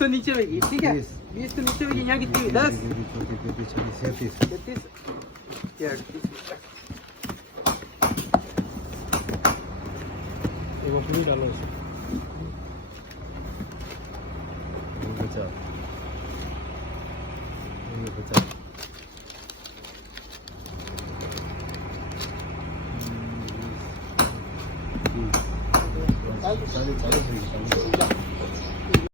तो नीचे होगी, ठीक है। 20 20 तो नीचे होगी, यहाँ कितनी हुई? 10 36 33 ये 38 वो पूरी डालो इसे वो बचा ये बचा चालीस